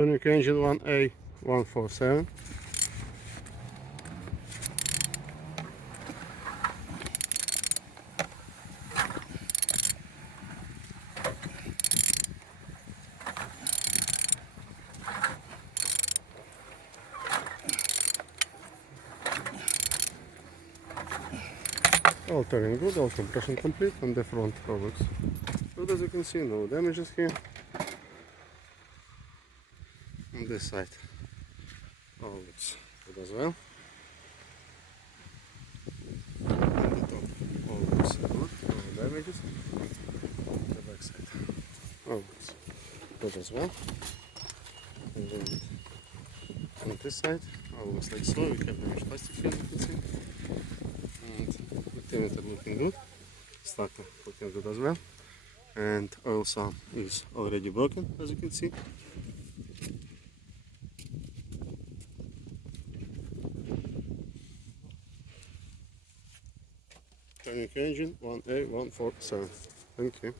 Unique engine 1A147. All turning good, all compression complete, and the front works good. As you can see, no damages here. On this side, all looks good as well. On the top, all looks good, no damages. The back side, all looks good as well. And then on this side, all looks like so. We have damaged plastic here, you can see. And the alternator looking good, starter looking good as well, and oil sump is already broken, as you can see. Unique engine 1A147. Thank you.